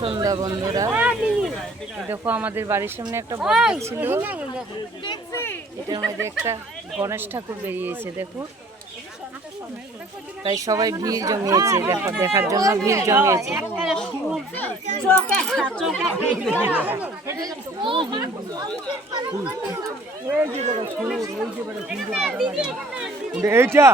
সন্ধ্যা বন্ধুরা, দেখো আমাদের বাড়ির সামনে একটা বট ছিল, এটার মধ্যে একটা গণেশ ঠাকুর বেরিয়েছে দেখো, তাই সবাই ভিড় জমিয়েছে, দেখো দেখার জন্য ভিড় জমিয়েছে। এইটা